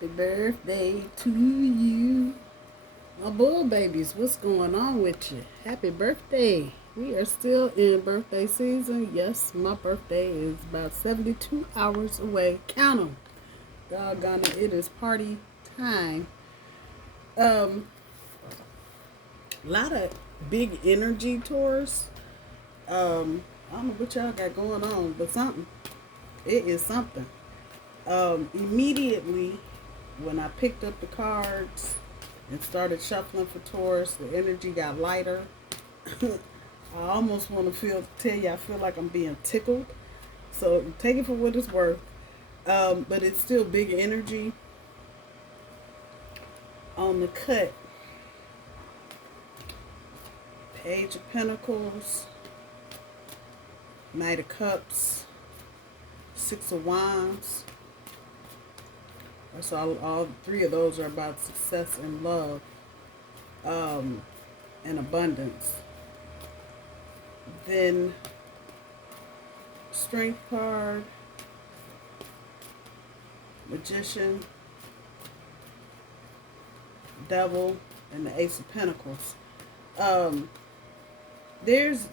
Happy birthday to you. My bull babies, what's going on with you? Happy birthday. We are still in birthday season. Yes, my birthday is about 72 hours away. Count 'em. Doggone it, it is party time. A lot of big energy, Taurus. I don't know what y'all got going on, but something. It is something. Immediately when I picked up the cards and started shuffling for Taurus, the energy got lighter. I almost want to tell you I feel like I'm being tickled. So take it for what it's worth. But it's still big energy. On the cut, Page of Pentacles, Knight of Cups, Six of Wands. So all three of those are about success and love, and abundance. Then Strength card, Magician, Devil, and the Ace of Pentacles. There's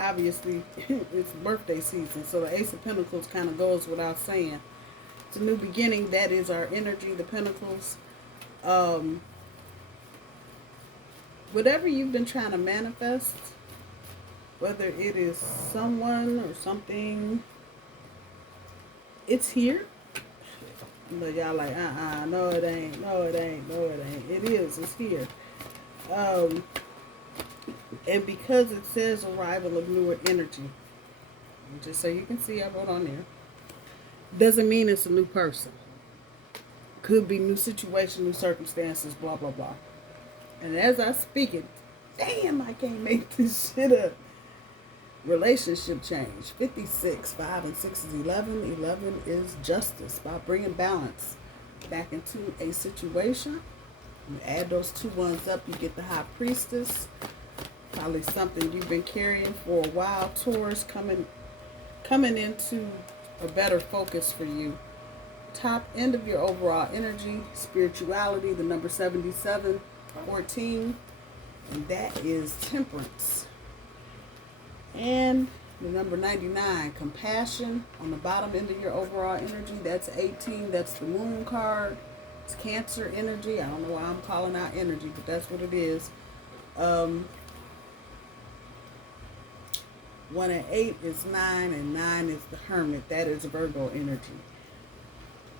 obviously it's birthday season, so the Ace of Pentacles kind of goes without saying. It's a new beginning. That is our energy, the Pentacles. Whatever you've been trying to manifest, whether it is someone or something, it's here. But y'all like, no it ain't, no it ain't, no it ain't. It is, it's here. And because it says arrival of newer energy, just so you can see, I wrote on there, doesn't mean it's a new person. Could be new situation, new circumstances, blah, blah, blah. And as I speak it, damn, I can't make this shit up. Relationship change. 56, 5 and 6 is 11. 11 is justice, by bringing balance back into a situation. You add those two ones up, you get the High Priestess. Probably something you've been carrying for a while, Taurus, coming into a better focus for you. Top end of your overall energy, spirituality, the number 77, 14, and that is Temperance. And the number 99, compassion, on the bottom end of your overall energy, that's 18, that's the Moon card. It's Cancer energy. I don't know why I'm calling out energy, but that's what it is. 1 and 8 is 9, and 9 is the Hermit. That is Virgo energy.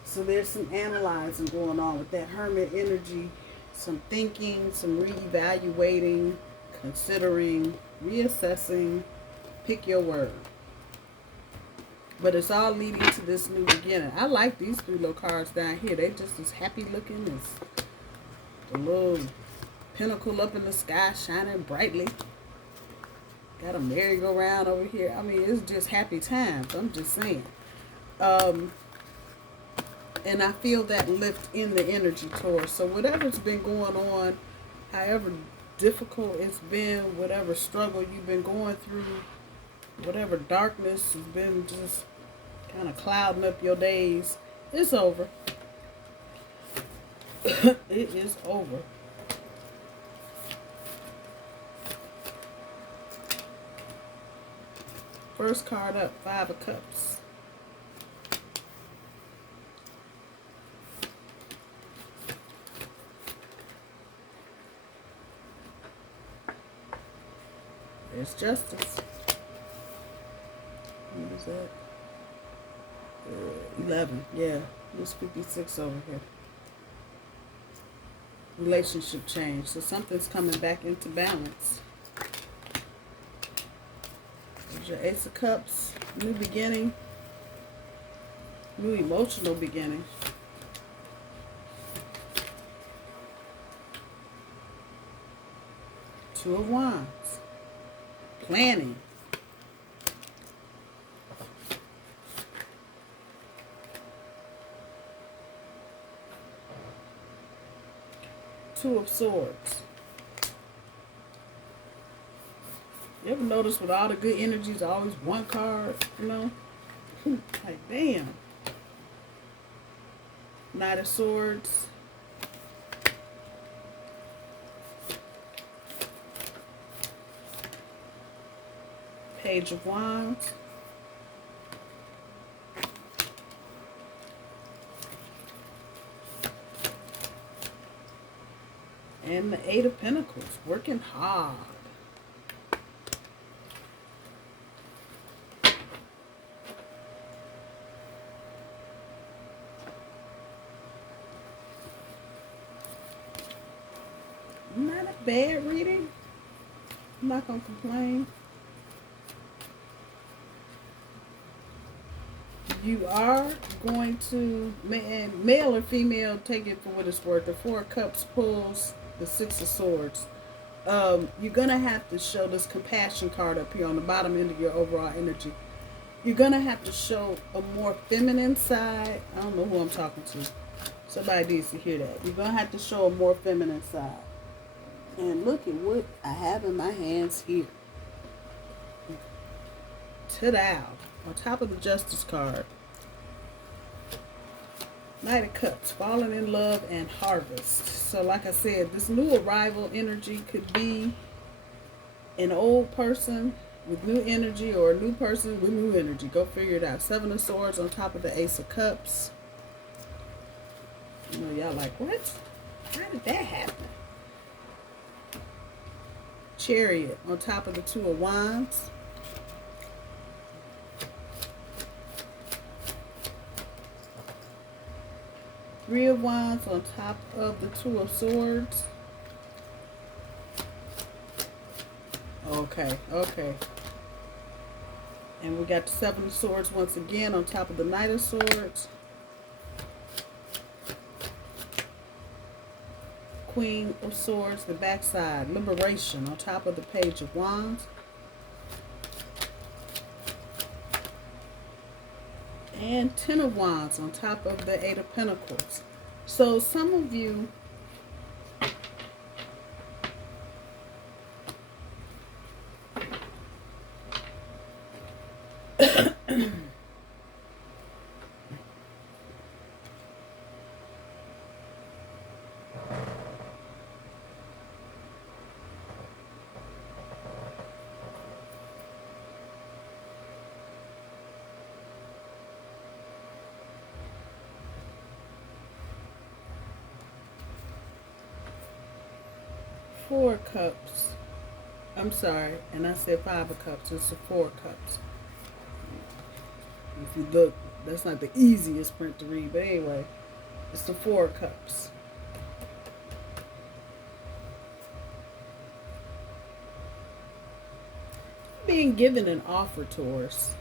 So there's some analyzing going on with that Hermit energy, some thinking, some reevaluating, considering, reassessing. Pick your word. But it's all leading to this new beginning. I like these three little cards down here. They just as happy looking as the little pinnacle up in the sky shining brightly. Got a merry-go-round over here. I mean, it's just happy times. I'm just saying. And I feel that lift in the energy, Taurus. So whatever's been going on, however difficult it's been, whatever struggle you've been going through, whatever darkness has been just kind of clouding up your days, it's over. It is over. First card up, 5 of Cups. There's Justice. What is that? 11. Yeah, there's 56 over here. Relationship change. So something's coming back into balance. There's your Ace of Cups. New beginning. New emotional beginning. Two of Wands. Planning. Two of Swords. You ever notice with all the good energies, always one card, you know? Like, damn. Knight of Swords, Page of Wands, and the Eight of Pentacles, working hard. Not a bad reading. I'm not going to complain. You are going to, male or female, take it for what it's worth. The Four of Cups pulls the Six of Swords. You're going to have to show this compassion card up here on the bottom end of your overall energy. You're going to have to show a more feminine side. I don't know who I'm talking to. Somebody needs to hear that. You're going to have to show a more feminine side. And look at what I have in my hands here. Ta-da! On top of the Justice card. Knight of Cups, falling in love and harvest. So like I said, this new arrival energy could be an old person with new energy or a new person with new energy. Go figure it out. Seven of Swords on top of the Ace of Cups. You know, y'all like, what? How did that happen? Chariot on top of the Two of Wands. Three of Wands on top of the Two of Swords. Okay, okay. And we got the Seven of Swords once again on top of the Knight of Swords. Queen of Swords, the backside, liberation on top of the Page of Wands. And Ten of Wands on top of the Eight of Pentacles. So some of you Four of Cups. I'm sorry, and I said Five of Cups. It's the Four of Cups. If you look, that's not the easiest print to read, but anyway, it's the Four of Cups. Being given an offer, Taurus,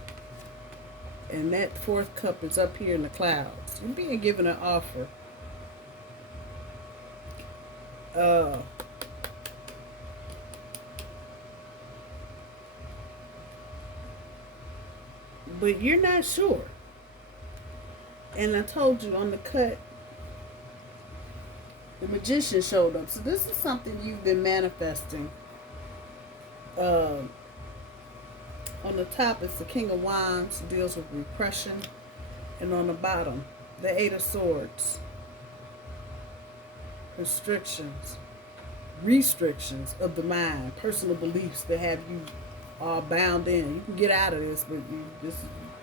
and that fourth cup is up here in the clouds. You're being given an offer. But you're not sure. And I told you on the cut, the Magician showed up. So this is something you've been manifesting. On the top, it's the King of Wands, deals with repression. And on the bottom, the Eight of Swords. Restrictions of the mind, personal beliefs that have you all bound in. You can get out of this, but you just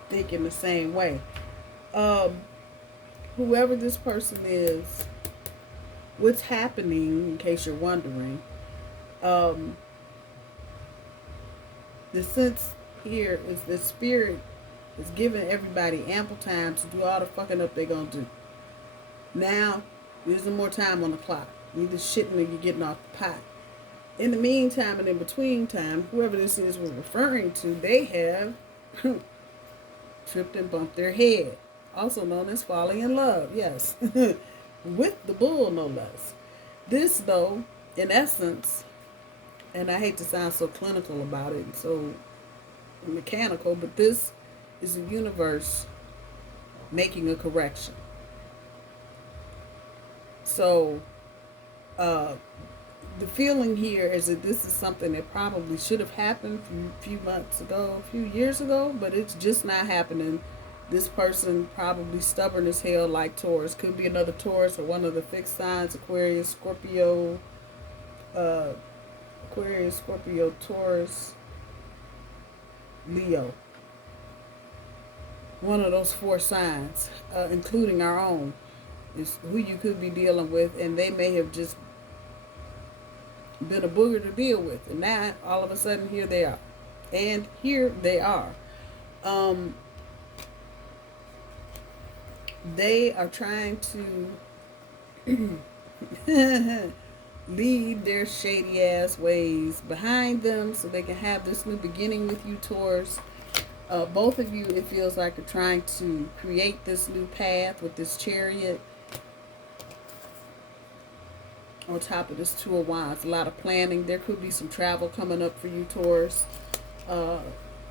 think in the same way. Whoever this person is, what's happening, in case you're wondering, the sense here is the spirit is giving everybody ample time to do all the fucking up they're gonna do. Now, there's no more time on the clock. You're either shitting or you're getting off the pot. In the meantime and in between time, whoever this is we're referring to, they have tripped and bumped their head. Also known as falling in love, yes. With the bull, no less. This, though, in essence, and I hate to sound so clinical about it, so mechanical, but this is the universe making a correction. So, the feeling here is that this is something that probably should have happened a few months ago, a few years ago, but it's just not happening This person probably stubborn as hell like Taurus. Could be another Taurus or one of the fixed signs, Aquarius, Scorpio, Aquarius, Scorpio, Taurus, Leo. One of those 4 signs, including our own, is who you could be dealing with, and they may have just been a booger to deal with, and now all of a sudden here they are, and here they are. They are trying to leave their shady ass ways behind them so they can have this new beginning with you, Taurus. Both of you, it feels like, are trying to create this new path with this Chariot on top of this 2 of Wands. A lot of planning. There could be some travel coming up for you, Taurus,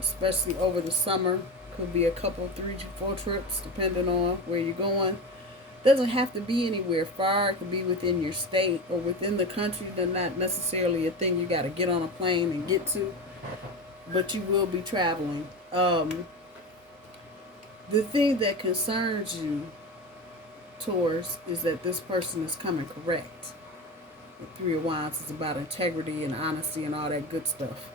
especially over the summer. Could be a couple, 3 to 4 trips, depending on where you're going. Doesn't have to be anywhere far. It could be within your state or within the country. They're not necessarily a thing you got to get on a plane and get to, but you will be traveling. The thing that concerns you, Taurus, is that this person is coming correct. The 3 of Wands is about integrity and honesty and all that good stuff.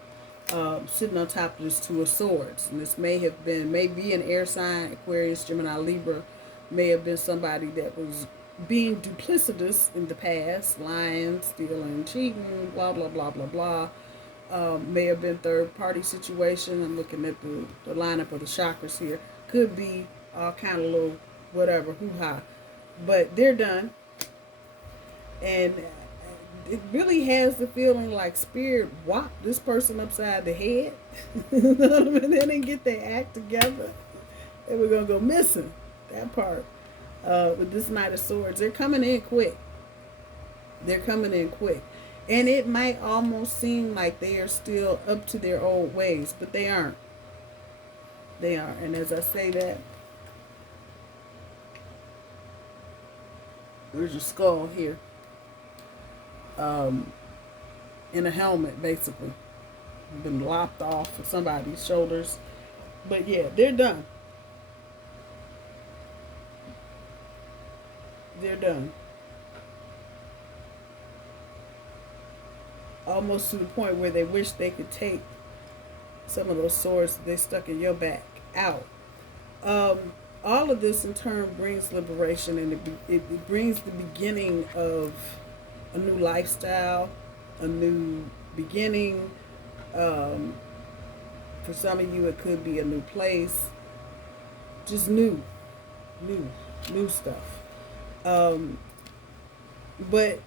Sitting on top of this 2 of Swords. And this may be an air sign, Aquarius, Gemini, Libra. May have been somebody that was being duplicitous in the past, lying, stealing, cheating, blah, blah, blah, blah, blah. May have been third-party situation. I'm looking at the lineup of the chakras here. Could be all kind of little whatever, hoo-ha. But they're done. And it really has the feeling like Spirit whopped this person upside the head. And then they get their act together. And we're going to go missing that part. With this Knight of Swords, they're coming in quick. They're coming in quick. And it might almost seem like they are still up to their old ways, but they aren't. They aren't. And as I say that, there's a skull here. In a helmet, basically. Been lopped off of somebody's shoulders. But yeah, they're done. They're done. Almost to the point where they wish they could take some of those swords that they stuck in your back out. All of this in turn brings liberation, and it brings the beginning of a new lifestyle, a new beginning. For some of you, it could be a new place. Just new stuff. But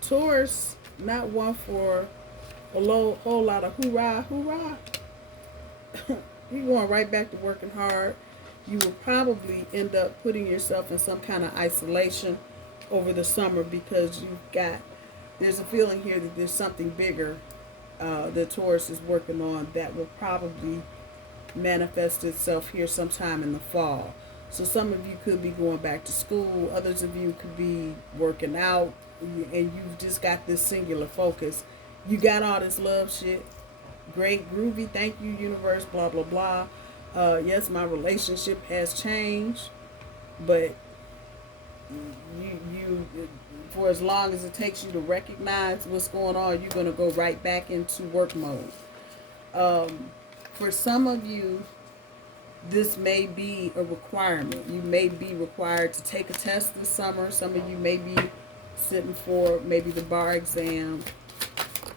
Taurus, not one for a whole lot of hoorah. You're going right back to working hard. You will probably end up putting yourself in some kind of isolation over the summer because there's a feeling here that there's something bigger that Taurus is working on that will probably manifest itself here sometime in the fall. So some of you could be going back to school. Others of you could be working out, and you've just got this singular focus. You got all this love shit. Great, groovy, thank you, universe, blah, blah, blah. Yes, my relationship has changed, but you for as long as it takes you to recognize what's going on, you're going to go right back into work mode. For some of you, this may be a requirement. You may be required to take a test this summer. Some of you may be sitting for maybe the bar exam,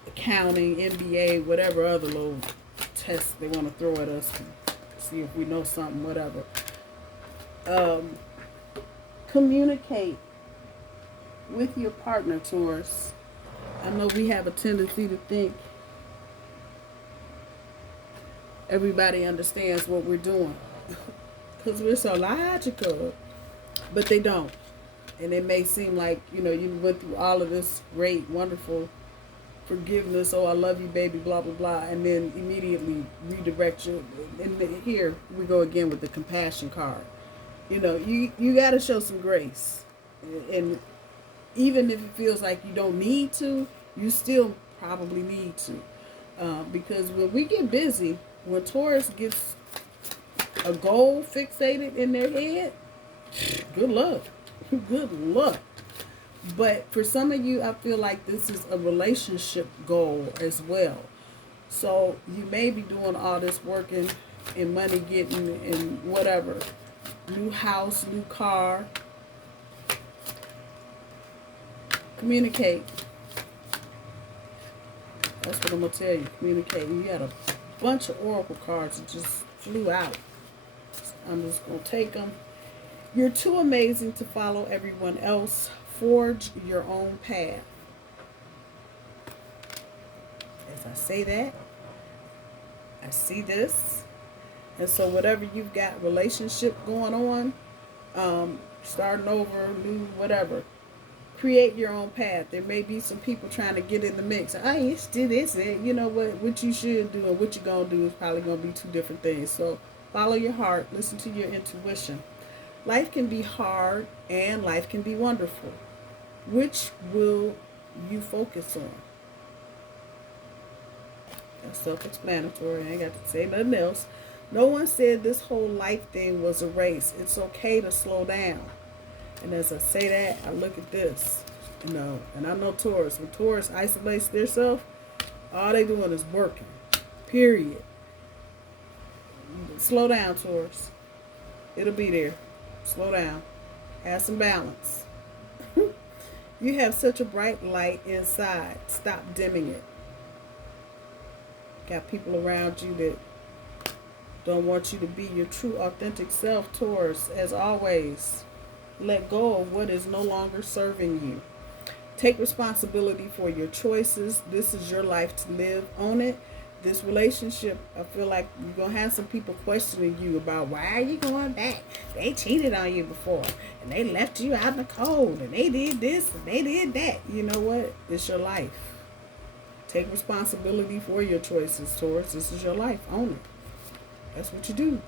accounting, MBA, whatever other little tests they want to throw at us to see if we know something, whatever. Communicate with your partner, Taurus. I know we have a tendency to think everybody understands what we're doing because we're so logical, but they don't. And it may seem like, you went through all of this great, wonderful forgiveness. Oh, I love you, baby, blah, blah, blah. And then immediately redirect you. And here we go again with the compassion card. You got to show some grace. And even if it feels like you don't need to, you still probably need to. Because when we get busy, when Taurus gets a goal fixated in their head, good luck. Good luck. But for some of you, I feel like this is a relationship goal as well. So you may be doing all this working and money getting and whatever. New house, new car. Communicate. That's what I'm going to tell you. Communicate. You had a bunch of oracle cards that just flew out. So I'm just going to take them. You're too amazing to follow everyone else. Forge your own path. As I say that, I see this. And so whatever you've got relationship going on, starting over, new whatever, create your own path. There may be some people trying to get in the mix. I used to do this. You know what you should do and what you're going to do is probably going to be two different things. So follow your heart. Listen to your intuition. Life can be hard and life can be wonderful. Which will you focus on? That's self-explanatory. I ain't got to say nothing else. No one said this whole life thing was a race. It's okay to slow down. And as I say that, I look at this, you know, and I know Taurus. When Taurus isolates themselves, all they doing is working. Period. Slow down, Taurus. It'll be there. Slow down. Have some balance. You have such a bright light inside. Stop dimming it. Got people around you that don't want you to be your true, authentic self, Taurus. As always, let go of what is no longer serving you. Take responsibility for your choices. This is your life to live. Own it. This relationship, I feel like you're going to have some people questioning you about why are you going back? They cheated on you before. And they left you out in the cold. And they did this and they did that. You know what? It's your life. Take responsibility for your choices, Taurus. This is your life. Own it. That's what you do.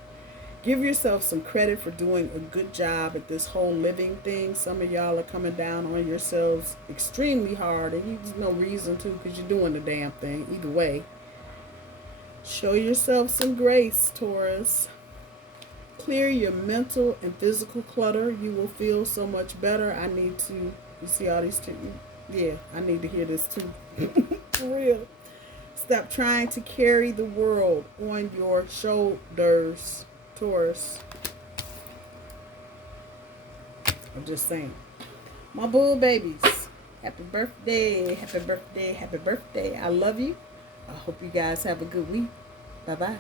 Give yourself some credit for doing a good job at this whole living thing. Some of y'all are coming down on yourselves extremely hard, and there's no reason to because you're doing the damn thing either way. Show yourself some grace, Taurus. Clear your mental and physical clutter. You will feel so much better. I need to, you see all these two? Yeah, I need to hear this too. For real. Stop trying to carry the world on your shoulders, Taurus. I'm just saying. My bull babies, happy birthday, happy birthday, happy birthday. I love you. I hope you guys have a good week. Bye-bye.